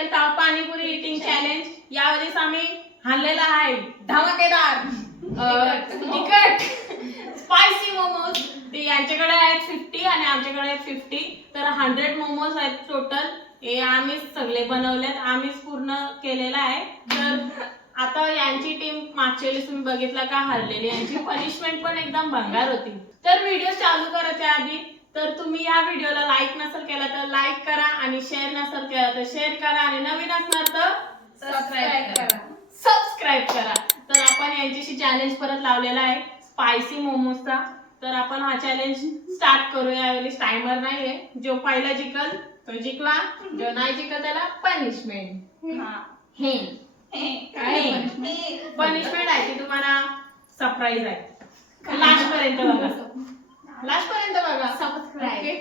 केलं panipuri eating challenge. यावेळेस आम्ही हाणलेला आहे धमाकेदार तिखट स्पायसी मोमोज. ते यांच्याकडे आहेत 50 आणि आमच्याकडे आहेत 50, तर 100 मोमोज आहेत टोटल. हे आम्हीच सगळे बनवलेत, आम्हीच पूर्ण केलेला आहे. तर आता यांची टीम मागच्या वेळेस तुम्ही बघितला का हरलेली, यांची पनिशमेंट पण एकदम भंगार होती. तर व्हिडिओ चालू करायच्या आधी तर तुम्ही या व्हिडिओला लाईक नसेल केला तर लाईक करा आणि शेअर नसेल केला तर शेअर करा आणि नवीन असणार तर सबस्क्राईब करा. तर आपण यांच्याशी चॅलेंज परत लावलेला आहे स्पायसी मोमोजचा. तर आपण हा चॅलेंज स्टार्ट करूया. यावेळी टायमर नाहीये, जो पहिला जिंकल तो जिंकला, जो नाही जिंकल त्याला पनिशमेंट. पनिशमेंट आहे ती तुम्हाला सरप्राईज आहे. लास्ट पर्यंत बघा, लास्ट पर्यंत बघा. सबस्क्राईब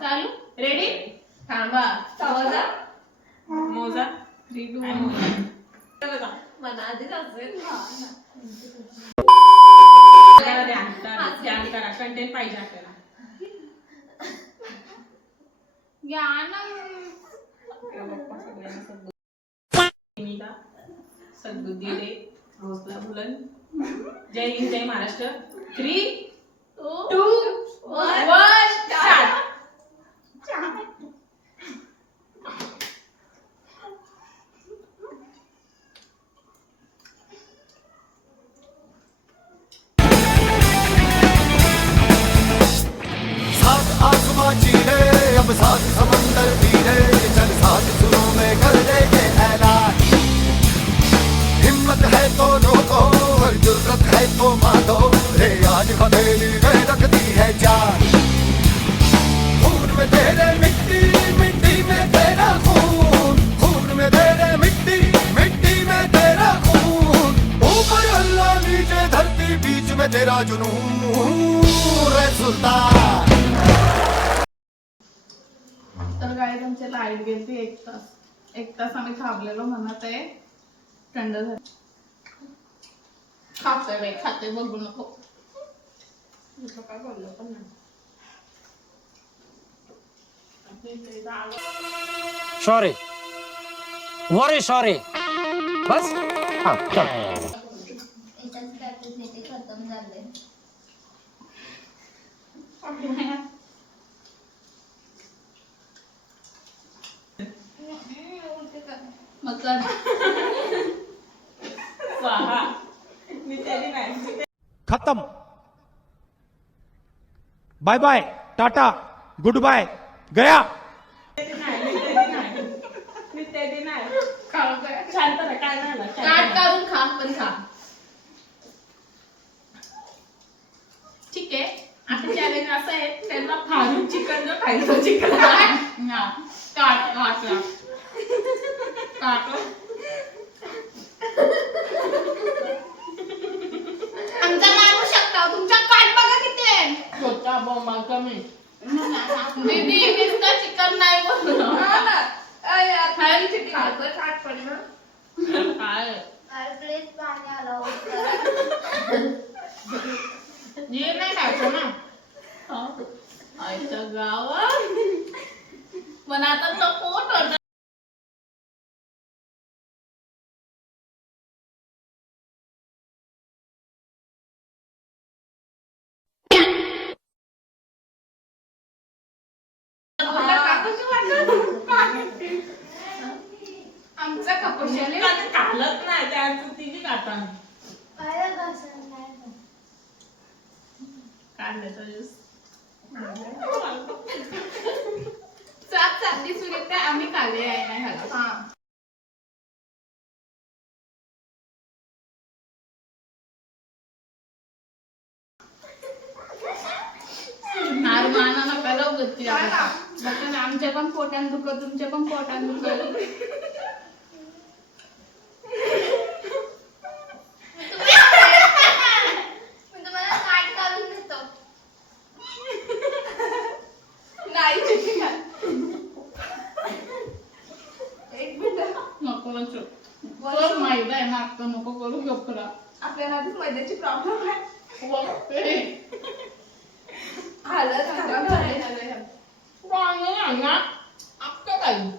चालू. रेडी? थांबा. मोजा 3 2 1 बघा. मला आधीच असेल. ध्यान करा, कंटेंट पाहिजे आपल्याला. सद्बुद्धी दे, हौसला बुलंद. जय हिंद, जय महाराष्ट्र. 3 2 1 स्टार्ट. अब साथ समंदर भी है, चल साथ सुरों में कर देंगे ऐलान. हिम्मत है तो रोको और जुर्रत है तो मारो, रे आज हथेली में रख दी है जान. खून में तेरे मिट्टी, मिट्टी में तेरा खून. खून में तेरे मिट्टी, मिट्टी में तेरा खून. ऊपर अल्लाह नीचे धरती, बीच में तेरा जुनून, रे सुल्तान. तर गाईज आमची लाईट गेली 1 तास आम्ही थांबलेलो म्हणत आहे थंड झालं. खाते बाई खाते, बघू नको. काय बोललो पण नाही. Sorry, very sorry. बस हाँ चल. एकाच कॅपॅसिटी खतम झाले. मतलब स्वाहा. मी त्याची नाही. खत्म. Bye bye, tata, goodbye, गया. मी त्याची नाही. खाऊ काय शांत राहा, काय झालं? काट काढून खा पण खा. ठीक आहे. आता चॅलेंज असं आहे, त्यांना फाडून चिकन जो खायचं चिकन. काट काट काट. आमचा मारू शकता, तुमच्या काट बघा किती आहे. छोटा बॉम्बा कमी. दीदी नुसतं चिकन नाही बोललो. काय प्लीज पाणी आलं ये नाही खायचं ना. आईच्या गावात पण आता तो पोट होत. आमचा कपशाले घालत नाही त्या तिची काटा काढण्याचा ज्यूस. सात चांदी सुरेख ते आम्ही काले आहे नाही ह्याला. नार माना नका जाऊ गच्ची. आमच्या पण पोटान दुखत, तुमच्या पण पोटान दुखत. तुम्हाला काट काढून देतो. नाही एक मिनिट नको नको. मैदा आहे ना, नको करू गप्परा. आपल्याला आधीच मैद्याची प्रॉब्लेम आहे. बघते हालत खराब झाले. पाणी आहे ना, अक्का काही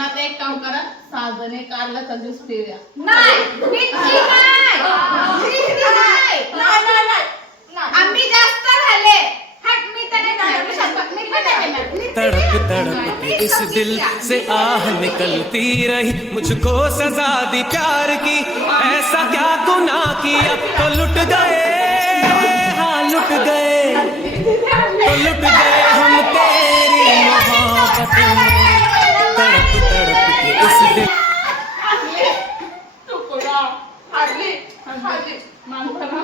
लग्नात एक काम करा, 6 जण कारल्याचा ज्यूस पिऊया. आम्ही जास्त झाले. हट, मी तर नाही जाणार. मी शपथ, मी पण नाही जाणार. तड़प तड़प के इस दिल से आह निकलती रही, मुझको सजा दी प्यार की, ऐसा क्या गुनाह किया तो लुट गए, हाँ लुट गए, तो लुट गए हम तेरी मोहब्बत में. तड़प तड़प के इस दिल तुकडा हाडली, हाडली. मानपणा.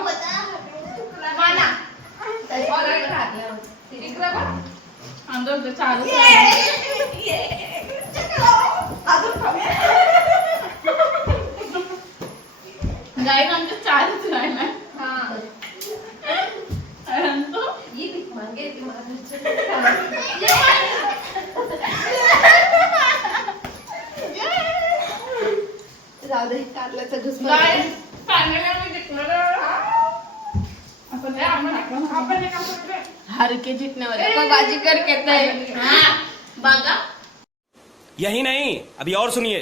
माना. ऑलरेडी घातल्यावर. इकडे बघ. आमचं चालूच ये, आहे. ये. अजून खाऊया. गाईड आमचं चालूच राहिला. हा. आणि तो ही भीक मागे, ती मागे. जाऊ दे, कारल्याचा ज्यूस गाईड फायनली आम्ही जिंकलो. आपण नाही, आपण नाही का पडले. हार के जीतने वाले को बाजीगर कहते हैं. हा, बघा. यही नहीं, अभी और सुनिए.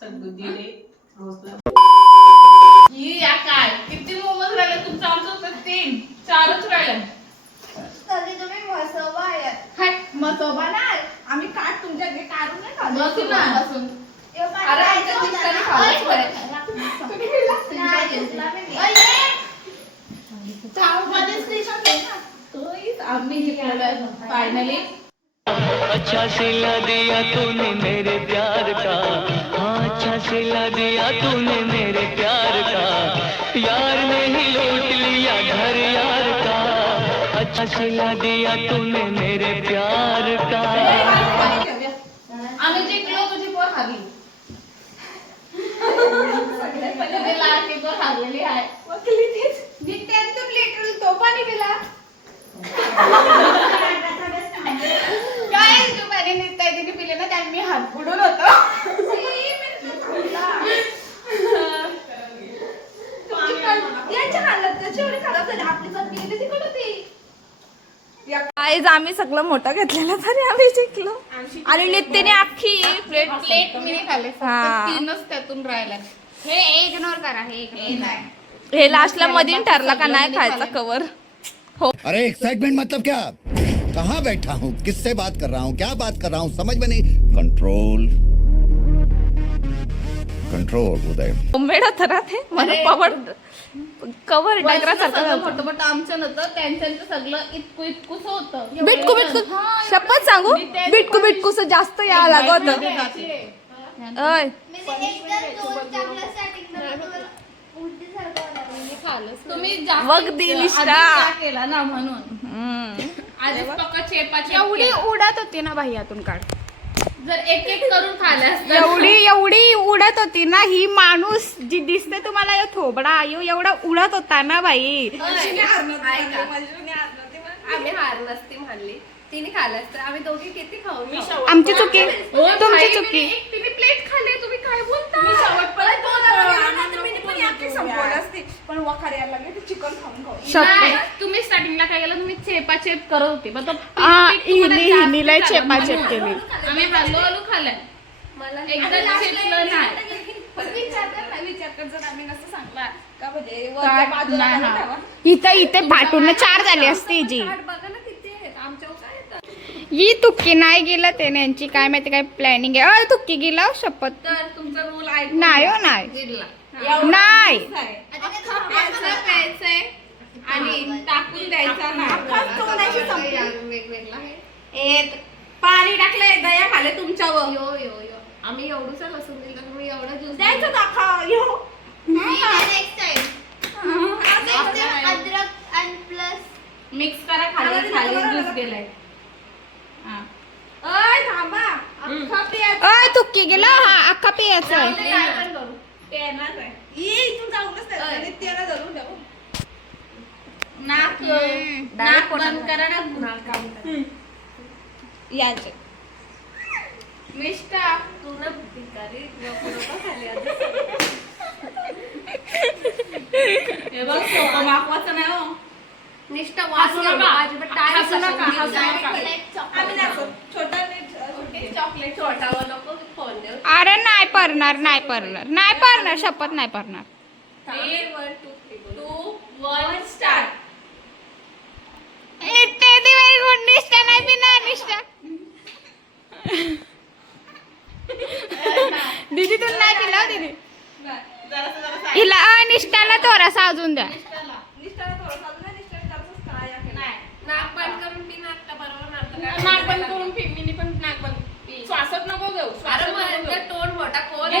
सद्बुद्धीने हौसला. ही या काय किती मोमोज राहिले तुमचं? आमचं होतं 3, 4च राहिले. तरी तुम्ही मसोबा आहे. हट, मसोबा नाही. आम्ही काट तुमच्या घरी काढून नाही खाल्लं. बसून ना, बसून. अरे, आमच्या दिवसाने खाल्लंच बरं. तुम्ही खाल्लं? आम्ही जिंकलो फायनली. अच्छा सिला दिया तूने मेरे प्यार का, हाँ अच्छा सिला दिया तूने मेरे प्यार का, यार ने ही लूट लिया घर यार का, अच्छा सिला दिया तूने मेरे प्यार का. आम्ही जिंकलो, तुझी पोर हरली. तुझी लाडकी पोर हरलेली आहे. नित्याने तो लिटरल तोफाने दिला. काय दुपारी नित्याने पिले ना, त्याने मी हात बुडून होतो. यांच्या हालत त्याची एवढी खराब झाली. आपली जर पिली तिकड होती. आज आम्ही सगळं मोठं घेतलेलं तरी आम्ही जिंकलो. आणि नित्याने अख्खी प्लेट मी नाही खाल्ले, हा. 3च त्यातून राहिल्या. हे इग्नोर करा, हे नाही. हे लास्टला मधीन ठरला का नाही खायचा कवर. अरे एक्साइटमेंट मतलब क्या, कहाँ बैठा हूँ, किससे बात कर रहा हूँ, क्या बात कर रहा हूँ, समझ में नहीं. कंट्रोल कंट्रोल उदय. होममेड होतं ना ते, मला पावड कवर सगळं मोठं मोठं आमचं नव्हतं, त्यांचं सगळं इतकुस होतं. बिटकू बिटकू शपथ सांगू, बिटकू बिटकूस जास्त या लागत. अय म्हणजे एकदम 2 चांगल्या स्टार्टिंग उलटीसारखं व्हायला. तुम्ही जास्त वग दिलीस आधीच ना. त्या केला ना म्हणून. आधीच पक्का चेपाची एवढी उडत होती ना बाई यातून काढ. जर एक एक करून खाल्या असत्या. एवढी उडत होती ना ही माणूस जी दिसते तुम्हाला, थोबडा एवढा उडत होता ना बाई. आम्ही हार नसती म्हणली, तिने खाल्लं तर आम्ही दोघी किती खाऊ. आमची चुकी, हो, तुमची भाई, चुकी. तिने प्लेट खाल्ली, तुम्ही काय बोलता? पण वखार यायला लागले ते चिकन खाऊन नाही, तुम्ही स्टार्टिंगला काय केलं, तुम्ही चेपाचेप करत होते, पण तो हिनी लय चेपाचेप केली. आम्ही हळूहळू खाल्लं. मला एकदा चेपलं नाही. विचार कर जर आम्ही नसतं सांगला का म्हणजे काय? बाजूला नाही, करून हा. ठेवा. इथे पाठवून 4 झाली असती जी. बघा ना किती आहेत आमच्या काय येतं. ही तुक्की नाही गेला ते यांची काय माहिती काय प्लॅनिंग आहे. तुक्की गेला शपथ. तर तुमचा रूल आहे नाही हो नाही जिरला. नाही प्यायचंय आणि टाकून द्यायचा नाही. वेगवेगळा पाणी टाकलंय दया खाले तुमच्यावर. यो यो यो आम्ही एवढूच लसूण दिलं, तुम्ही एवढं ज्यूस द्यायचं दाखवा यो. नेक्स्ट टाइम अद्रक आणि प्लस मिक्स करा, खाली खाली ज्यूस गेलाय. हा. अय थांबा अख्खा पियाचा. अय तुक्की गेला हा अख्खा पियाचा आहे. काय पण करू. इथून जाऊनच त्याला धरून ठेवू. नाक बंद करा ना. याचे मिष्टा तू ना भिकारी नको खाली हे बघ, सोपं मागवायचं नाही हो. निष्ठा हसू नका. हसू नका, हसू नका. आम्ही दाखवू छोटा चॉकलेट मी छोटावर नको फोन देऊ. अरे नाही परणार शपथ नाही परणार. 1 2 3 1 स्टार्ट. नित्य व्हेरी गुड. निष्ठा नाही पिणार निष्ठा. दीदी तुला नाही पिला हो दीदी. हिला निष्ठाला थोडासा अजून द्या. नाक बंद करून पी ना आता बरोबर ना. नाक बंद करून पी. मिनी पण नाक बंद. श्वासच नको घेऊ. अरे मग तोंड मोठा खोल. घे.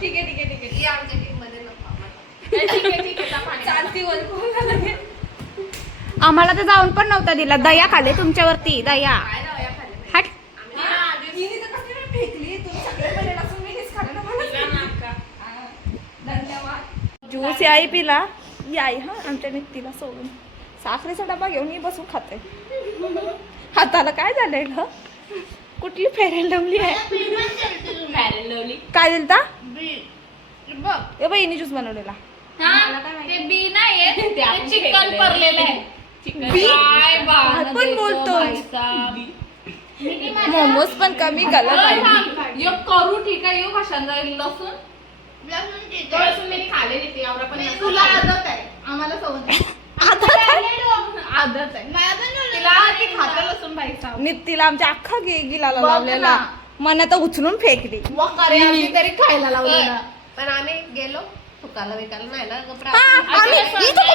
ठीक आहे. ही आमच्या टीम मध्ये नको आम्हाला. ठीक आहे. पाणी. आम्हाला तर जाऊन पण नव्हता दिला. दया खाले तुमच्यावरती दया. काय लावूया खाली नाही. हट. ज्यूस याई पिला याई हा आमच्या नित्तीला सोडून. साखरेचा डबा घेऊन मी बसून खाते. हाताला काय झालंय ग? कुठली फेरेल लावली आहे? फॅरेन लवली. काय दिलता? बघ ए बहिणी ज्यूस बनवलेला. ते बी नाहीये, ते ते आपण चिकन फेकलेलं परलेलं आहे. बी? काय बाण आपण देतो बोलतो. बाईचा. मोमोज पण कमी गलत आहे. यो करू ठीक आहे. यो कशाला जाईल लसूण थोडंसं मी खाले नाही ते एवढा पण नाही. तुला आदत आहे, आम्हाला सवय नाही. आदत आहे तिला. ती खातं लसूण बाईचा. नित्तीला आमच्या अख्खा गिलाला बघ लावलेला. ना. मन तर उचलून फेकली. वकारे आम्ही तरी खायला लावलेला. पण आम्ही गेलो तुकाला विकायला नाही ना गप्रा.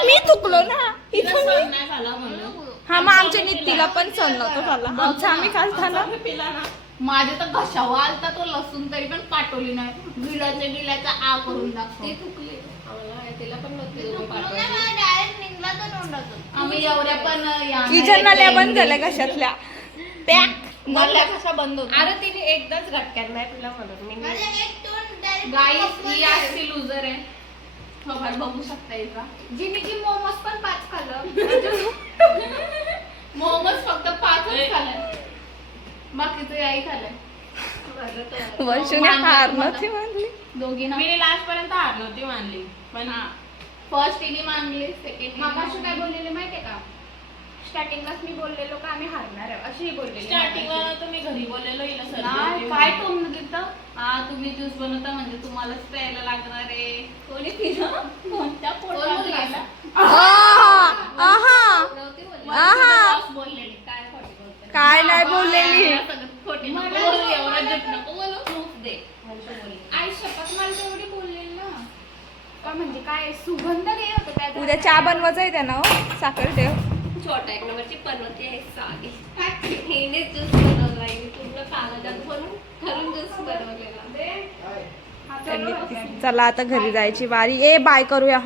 मी चुकलो ना. तिला सहन नाही झाला म्हणून. हा मग आमच्या नित्तीला पण सण नव्हतं झाला. आमच्या आम्ही खालताना पिला ना. माझ्या तर घशावा आलता तो लसूण तरी पण पाठवली नाही. गिलाच्या आ करून दाखव. ती थुकली आम्हाला. तिला पण नव्हते तुम्ही पाठवायची. आम्ही एवढ्या पण किचन नाल्या बंद झाल्या कशातल्या पॅक. मला कशा बंद होत. अरे तिने एकदाच घटक्यात नाही पिला म्हणून मी नाही. गाईस ही असती लुजर आहे. खबर बघू शकता इथं. जिने की मोमोज पण 5 खाल्लं. मोमोज फक्त 5च खाल्लं. बाकीचं आई खाल्लंय. वर्षाने हार नव्हती म्हणली. दोघींना मी लास्ट पर्यंत हार नव्हती मानली. पण फर्स्ट तिने मानली, सेकंड मागाशी काय बोललेले माहितीये का? स्टार्टिंगलाच मी बोललेलो का आम्ही हारणार आहे अशी बोललेली. स्टार्टिंगला तुम्ही घरी बोललेलो हिला नाही, सर्दी काय टोमणं देतं? तुम्ही ज्यूस बनवता म्हणजे तुम्हालाच प्यायला लागणार आहे. कोणी पिलं? कोणत्या पोटात गेला? नव्हती बोलली. बॉस बोललेली. काय खोटी बोलते? काय नाही बोललेली. सगळं खोटी नको बोलू, एवढं जट नको बोलू. प्रूफ दे. म्हणजे बोलली. आई शपथ मला तेवढी बोललेली ना. का म्हणजे काय सुगंध नाही होतं काय? उद्या चहा बनवायचा आहे त्यांना. साखर ठेव. छोटा एक नंबरची पर्वती आहे साधी. हिने ज्यूस बनवला. हिने पूर्ण कागदात भरून ठरून ज्यूस बनवलेला. चला आता घरी जायची वारी. ए बाय करूया.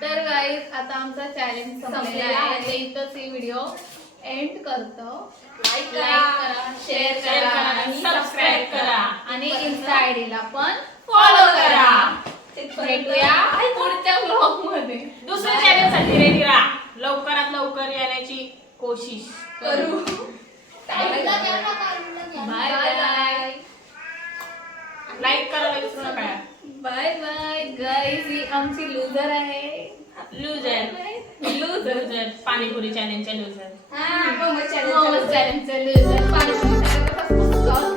तर गाईज आता आमचा चॅलेंज संपलेला आहे. ते इथंच ही व्हिडिओ एंड करतो. लाईक करा, शेअर करा, सबस्क्राईब करा. आणि इन्स्टा आयडीला पण फॉलो करा. भेटूया पुढच्या व्लॉग मध्ये. दुसऱ्या चॅनल साठी रेडी राहा. लवकरात लवकर येण्याची कोशिश करू. Bye bye. लाईक करायला विसरू नका. Bye bye guys. ही आमची लुजर आहे. लुजर पाणीपुरी चॅलेंजच्या लुजर. मोमोज चॅलेंजचं लुजर. पाणीपुरी